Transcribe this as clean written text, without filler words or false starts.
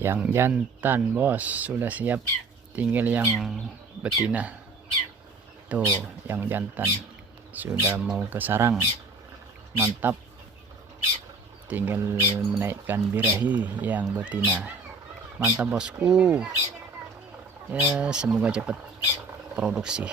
Yang jantan bos sudah siap, tinggal yang betina. Tuh yang jantan sudah mau ke sarang, mantap, tinggal menaikkan birahi yang betina. Mantap bosku, ya semoga cepat produksi.